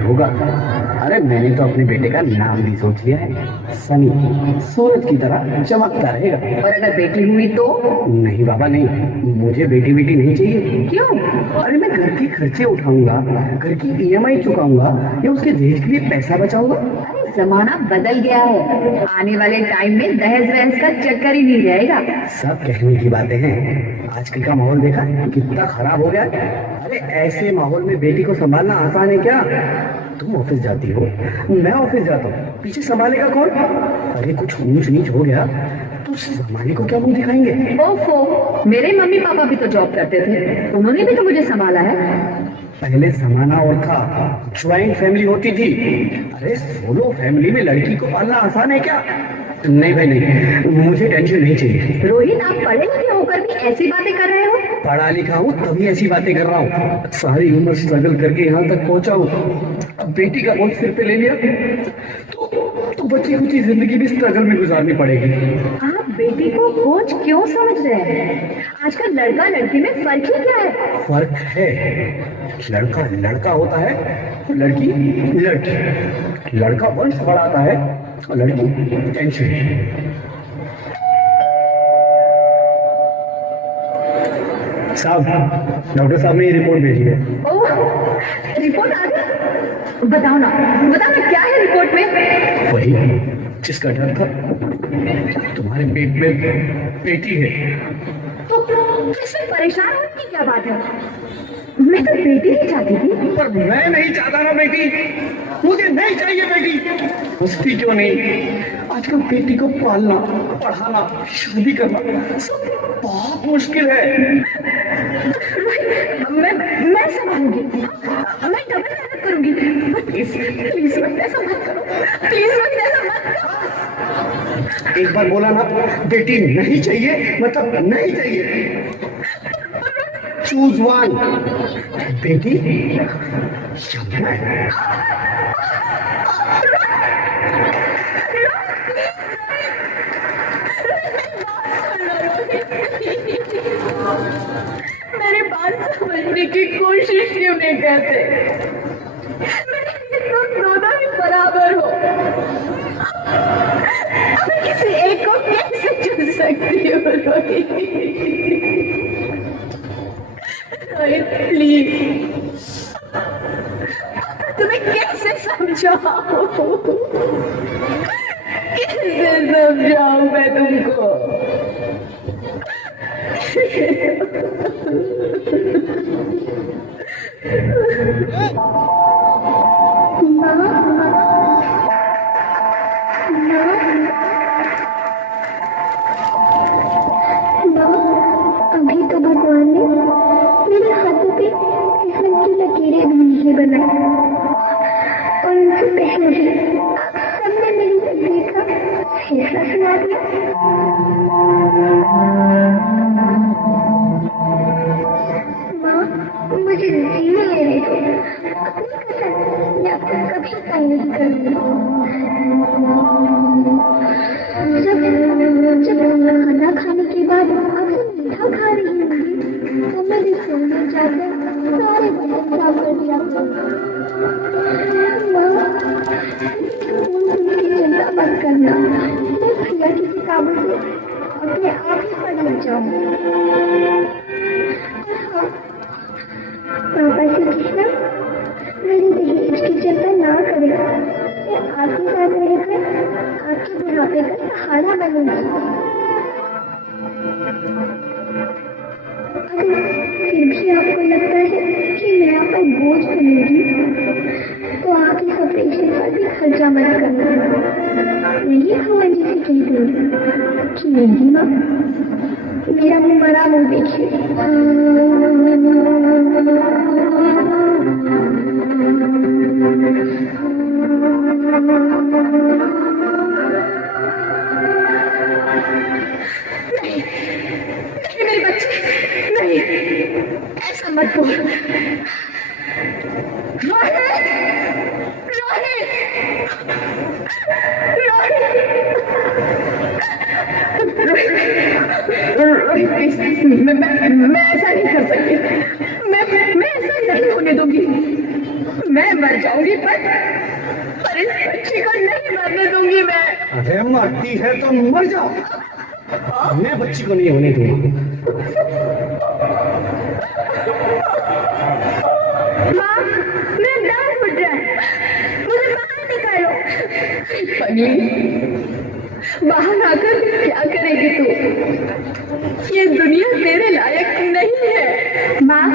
होगा। अरे मैंने तो अपने बेटे का नाम भी सोच लिया है, सनी। सूरज की तरह चमकता रहेगा। और अगर बेटी हुई तो? नहीं बाबा नहीं, मुझे बेटी बेटी नहीं चाहिए। क्यों? अरे मैं घर के खर्चे उठाऊंगा, घर की ईएमआई चुकाऊंगा, या उसके दहेज के लिए पैसा बचाऊंगा। अरे जमाना बदल गया है, आने वाले टाइम में दहेज वहेज का चक्कर ही नहीं रहेगा। सब कहने की बातें हैं, आजकल का माहौल देखा कितना खराब हो गया है। अरे ऐसे माहौल में बेटी को संभालना आसान है क्या? तुम ऑफिस जाती हो, मैं ऑफिस जाता हूँ, पीछे संभालेगा कौन? अरे कुछ ऊंच नीच हो गया तो जमाने को क्या मुंह दिखाएंगे? ओफो, मेरे मम्मी पापा भी तो जॉब करते थे, उन्होंने भी तो मुझे संभाला है। पहले जमाना और था, ज्वाइंट फैमिली होती थी। अरे सोलो फैमिली में लड़की को पालना आसान है क्या? नहीं भाई नहीं, मुझे टेंशन नहीं चाहिए। रोहित, आप पढ़े लिखे होकर भी ऐसी बातें कर रहे हो? पढ़ा लिखा हूँ तभी ऐसी बातें कर रहा हूँ, सारी उम्र स्ट्रगल करके यहाँ तक पहुँचा हूँ। अब बेटी का बोझ सिर पे ले लिया तो बची कुछ जिंदगी भी स्ट्रगल में गुजारनी पड़ेगी। आप बेटी को बोझ क्यों समझ रहे हैं? आजकल लड़का लड़की में फर्क ही क्या है? फर्क है, लड़का लड़का होता है, लड़की लड़की। लड़का वंश बढ़ाता है और लड़की टेंशन। साहब, डॉक्टर साहब ने ये रिपोर्ट भेजी है। ओह, रिपोर्ट आ गई? बताओ ना क्या है रिपोर्ट में? वही जिसका डर था, तुम्हारे पेट में बेटी है। तो इसमें परेशान होने की क्या बात है? मैं तो बेटी ही चाहती थी। पर मैं नहीं चाहता ना बेटी, मुझे नहीं चाहिए बेटी। उसकी क्यों नहीं, आजकल बेटी को पालना, पढ़ाना, शादी करना सब बहुत मुश्किल है। मैं संभालूंगी, मैं डबल मेहनत करूंगी। प्लीज प्लीज मत ऐसा मत करो, प्लीज मत ऐसा मत करो। एक बार बोला ना बेटी नहीं चाहिए मतलब नहीं चाहिए। चूज वन, बेटी या मैं। मेरे बात समझने की कोशिश क्यों नहीं करते? मेरे लिए तुम दोनों ही बराबर हो। मैं किसी एक को कैसे चुन सकती हूँ रोहित? रोहित प्लीज, तुम्हें कैसे समझाऊं? कैसे समझाऊं मैं तुमको? अभी तो भगवान ने मेरे हाथों पे किस्मत की लकीरें भी नहीं बनाई, और उनसे पहले ही सबने मेरी तकदीर का फैसला सुना दिया। माँ, मुझे जीने लेने दो, अपनी कसम मैं आपको कभी तंग नहीं करूंगी। जब खाना खाने के बाद आपसे मीठा खा रही होंगी तो मैं रसोई में जाकर सारे बर्तन साफ कर दिया करूंगी। माँ, उनकी चिंता मत करना, मैं भैया किसी काबू से अपने आप ही पर लग जाऊंगी। पापा से कहना मेरी दहेज की चिंता ना करें, मैं आपके साथ रहकर आपके बुढ़ापे का सहारा बनूंगी। अगर फिर भी आपको लगता है कि मैं आप पर बोझ बनूंगी तो आप इस ऑपरेशन पर भी खर्चा मत करना। नहीं भगवान जी से कह दूंगी कि मेरी माँ, मेरा मरा मुँह देखिए। नहीं मेरे बच्चे, नहीं, ऐसा मत बोल। रोहित, रोहित, रोहित, मैं ऐसा नहीं कर सकती। मैं ऐसा नहीं होने दूंगी। मैं मर जाऊंगी पर इस बच्ची को नहीं मरने दूंगी मैं। अरे मरती है तो मर जाओ, मैं बच्ची को नहीं होने दूंगा। माँ, मेरा दम घुट रहा है, मुझे बाहर निकालो। पगली, बाहर आकर क्या करेगी तू? ये दुनिया तेरे लायक नहीं है। माँ,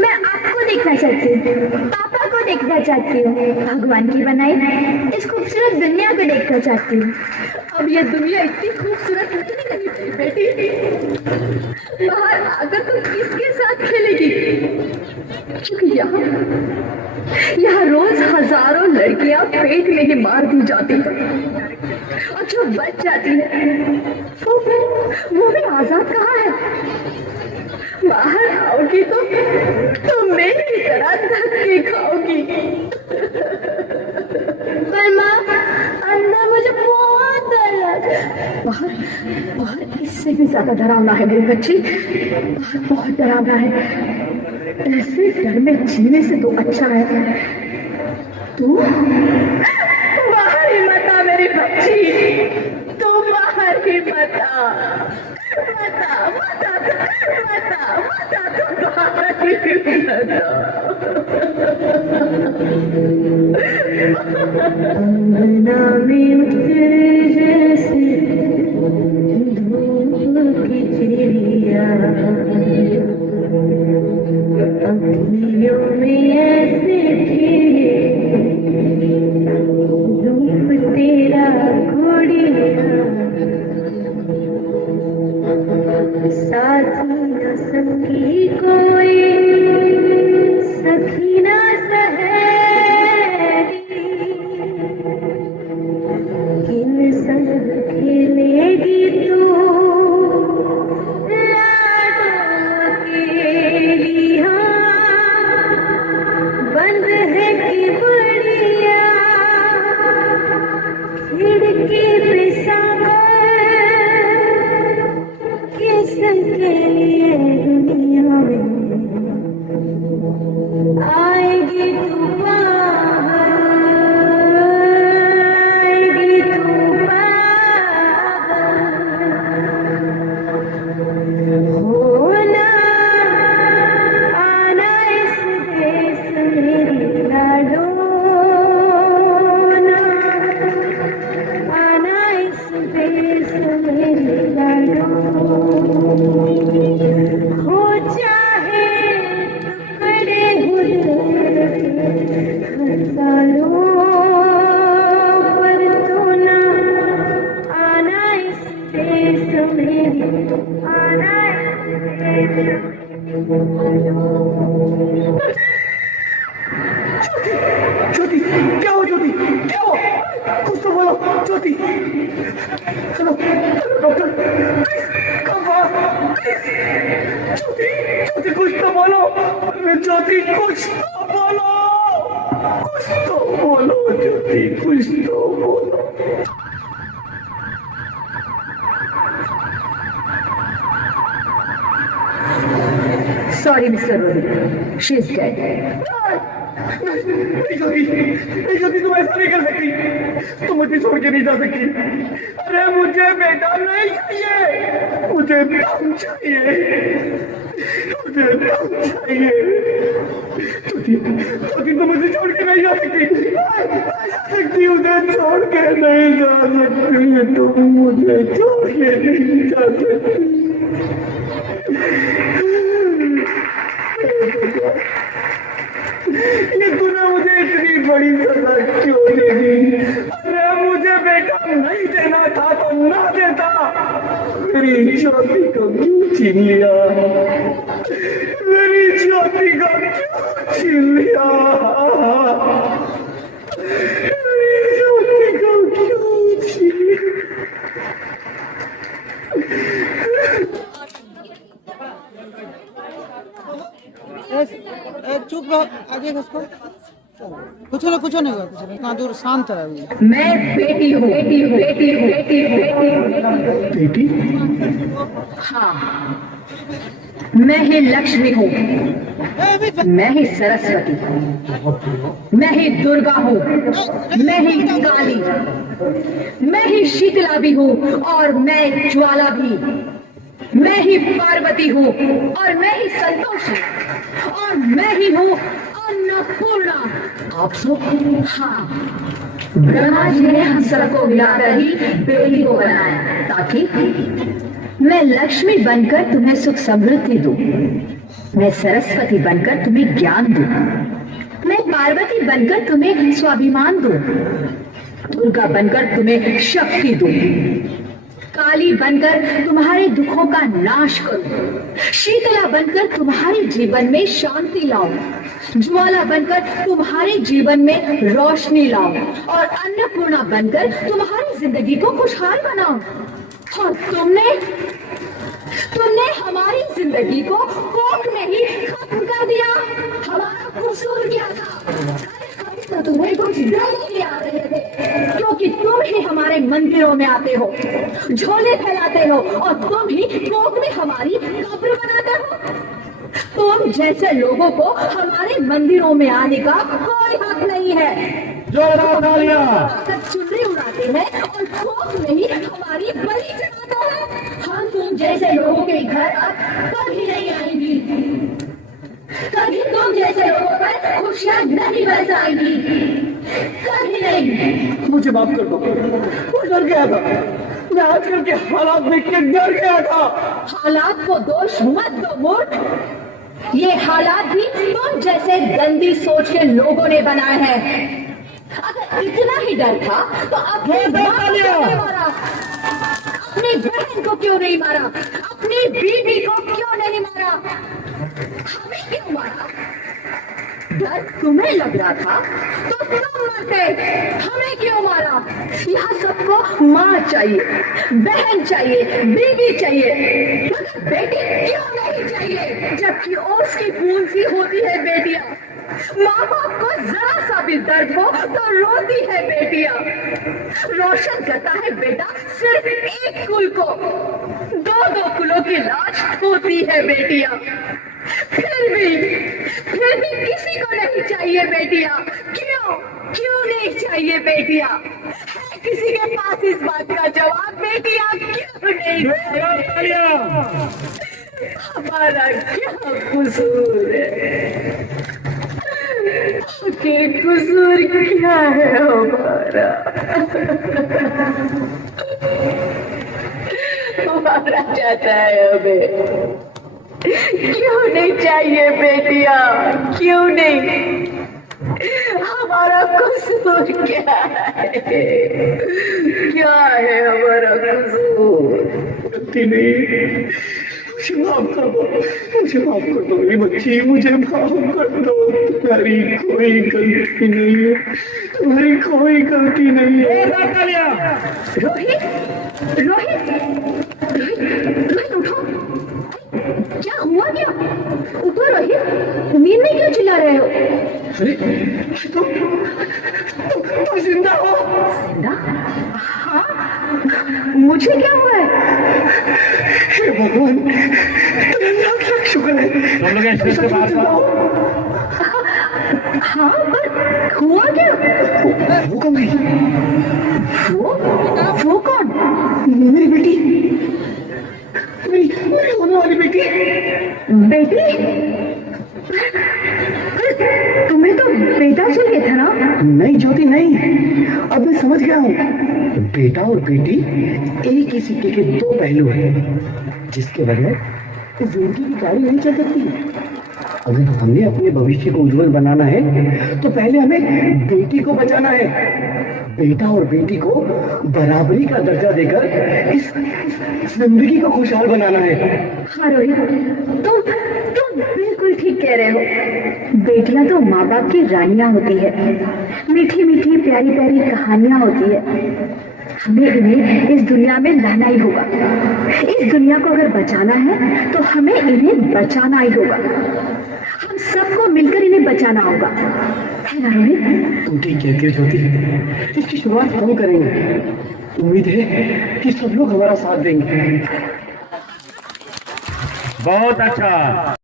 मैं आपको देखना चाहती हूँ, पापा को देखना चाहती हूँ, भगवान की बनाई इस खूबसूरत दुनिया को देखना चाहती हूँ। अब ये दुनिया इतनी खूबसूरत नहीं रही बेटी। बाहर आकर तुम किसके साथ खेलेगी? क्योंकि यहाँ रोज हजारों लड़कियां पेट में ही मार दी जाती हैं और जो बच जाती है वो भी आजाद कहाँ है? बाहर आओगी तो मेरी तरह धक्के खाओगी। पर माँ, अंदर मुझे बहुत डर लग रहा है। बाहर इससे भी ज्यादा डरावना है मेरी बच्ची, बाहर बहुत डरावना है। ऐसे डर में जीने से तो अच्छा है तू बाहर ही मत आ मेरी बच्ची, तू बाहर ही मत आ, मत आ, मत आ, मत आ, मत आ, तू बाहर ही मत आ। अंगना में उतर जैसे धूप की चिड़िया, अखियों में ऐसे खिले रूप तेरा घोड़िया, साथ न संगी कोई सखी न सहेली, किन संग खेलेगी तू लाडो अकेली। हाँ, बंद है कि बढ़िया खिड़की पे सागर, किसके लिए दुनिया में आएगी तू बाहर, आएगी तू बाहर, होना आना इस देश मेरी लाडो, आना इस देश मेरी लाडो, हो चाहे टुकड़े हजारों, पर तो ना आना इस देश मेरी, आना इस देश। ज्योति, क्या हो ज्योति, क्या हो? कुछ तो बोलो ज्योति। चलो डॉक्टर, कम ज्योति, ज्योति कुछ तो बोलो, ज्योति कुछ तो बोलो, कुछ तो बोलो ज्योति, कुछ तो बोलो। Sorry, Mr. Rohit. She is dead. नहीं ज्योति, तुम ऐसा नहीं कर सकती, तुम मुझे छोड़ के नहीं जा सकती। अरे मुझे बेटा नहीं चाहिए, मुझे दम चाहिए, मुझे दम चाहिए। ज्योति तुम मुझे छोड़ के नहीं जा सकती, मुझे छोड़ के नहीं जा सकती, तुम मुझे छोड़ के नहीं जा सकती। ये तूने मुझे इतनी बड़ी सजा क्यों दे दी? अरे मुझे बेटा नहीं देना था तो ना देता, मेरी ज्योति को क्यों छीन लिया, मेरी ज्योति को क्यों छीन लिया, मेरी ज्योति को क्यों छीन लिया? चुप रहो, आगे घसको, कुछ नहीं हुआ, कुछ नहीं, इतना दूर शांत है अभी। मैं बेटी हूँ, बेटी हूँ, बेटी हूँ, बेटी हूँ, बेटी हूँ। बेटी? हाँ, मैं ही लक्ष्मी हूँ, मैं ही सरस्वती, मैं ही दुर्गा हूँ, मैं ही काली, मैं ही शीतला भी हूँ और मैं ज्वाला भी, मैं ही पार्वती हूँ और मैं ही संतोषी और मैं ही हूँ अन्नपूर्णा। आप सब? हाँ, ब्रह्मा जी ने हम सबको मिलाकर ही बेटी को बनाया ताकि मैं लक्ष्मी बनकर तुम्हें सुख समृद्धि दूं, मैं सरस्वती बनकर तुम्हें ज्ञान दूं, मैं पार्वती बनकर तुम्हें स्वाभिमान दूं, दुर्गा बनकर तुम्हें शक्ति दूं, काली बनकर तुम्हारे दुखों का नाश करूं, शीतला बनकर तुम्हारे जीवन में शांति लाऊं, ज्वाला बनकर तुम्हारे जीवन में रोशनी लाऊं और अन्नपूर्णा बनकर तुम्हारी जिंदगी को खुशहाल बनाऊं। और तुमने हमारी जिंदगी को कोर्ट में ही खत्म कर दिया। हमारा कसूर क्या था? तो तुम्हें कुछ नहीं आ रहे थे, क्योंकि तुम ही हमारे मंदिरों में आते हो, झोले फैलाते हो और तुम ही कोर्ट में हमारी कब्र बनाते हो। तुम जैसे लोगों को हमारे मंदिरों में आने का कोई हक नहीं है। चुनरी उड़ाते हैं और कोर्ट में ही हमारी बलि चढ़ाते हैं। हम तुम जैसे लोगों के घर अब कभी नहीं आएंगी, कभी तुम जैसे लोगों पर खुशियां नहीं बरसाएंगी, कभी नहीं। मुझे माफ कर दो, मैं डर गया था, मैं आजकल के हालात देख के डर गया था। हालात को दोष मत दो मूर्ख, ये हालात भी तुम जैसे गंदी सोच के लोगों ने बनाए हैं। अगर इतना ही डर था तो अपनी मां को क्यों नहीं मारा, अपनी बहन को क्यों नहीं मारा, अपनी बीवी को क्यों नहीं मारा, हमें क्यों मारा? डर तुम्हें लग रहा था तो तुम मरते, हमें क्यों मारा? यहाँ सबको माँ चाहिए, बहन चाहिए, बीवी चाहिए, मगर बेटी क्यों नहीं चाहिए? जबकि उसकी खून सी होती है बेटियां। माँ बाप को जरा सा भी दर्द हो तो रोती है बेटियां। रोशन करता है बेटा सिर्फ एक कुल को, दो दो कुलों की लाश होती है बेटियां। फिर भी किसी को नहीं चाहिए बेटियां। क्यों नहीं चाहिए बेटियां? है किसी के पास इस बात का जवाब? बेटियां क्यों नहीं चाहिए? हमारा क्या कसूर है? के कसूर क्या है हमारा? हमारा चाहता है हमें। क्यों नहीं चाहिए बेटियां? क्यों नहीं? हमारा कसूर क्या है? क्या है हमारा कसूर? गलती नहीं, मुझे माफ कर दो, मुझे माफ कर दो मेरी बच्ची, मुझे माफ कर दो। तुम्हारी कोई गलती नहीं है, तुम्हारी कोई गलती नहीं है। रोहित, रोहित, रोहित उठो। क्या हुआ? क्या उठो रोहित, नींद में क्यों चिल्ला रहे हो? अरे तुम जिंदा हो? जिंदा? हाँ, मुझे क्या हुआ है? हे भगवान, लाख लाख शुक्र है हम लोग ऐसे से बात हाँ, पर हुआ क्या? वो कौन थी? वो कौन? मेरी बेटी, मेरी होने वाली बेटी। तुम्हें तो बेटा चाहिए था ना? नहीं ज्योति नहीं, अब मैं समझ गया हूँ। बेटा और बेटी एक ही सिक्के के दो पहलू हैं, जिसके बगैर जिंदगी की गाड़ी नहीं चल सकती। अगर हमें अपने भविष्य को उज्जवल बनाना है तो पहले हमें बेटी को बचाना है। बेटा और बेटी को बराबरी का दर्जा देकर इस जिंदगी को खुशहाल बनाना है। हाँ रोहित, तुम बिल्कुल ठीक कह रहे हो। बेटियां तो माँ बाप की रानियां होती है, मीठी मीठी प्यारी प्यारी कहानियां होती है। हमें इन्हें इस दुनिया में लाना ही होगा। इस दुनिया को अगर बचाना है तो हमें इन्हें बचाना ही होगा। हम सबको मिलकर इन्हें बचाना होगा, है ना रोहित? तुम ठीक कहती हो ज्योति, इसकी शुरुआत हम करेंगे। उम्मीद है कि सब लोग हमारा साथ देंगे। बहुत अच्छा।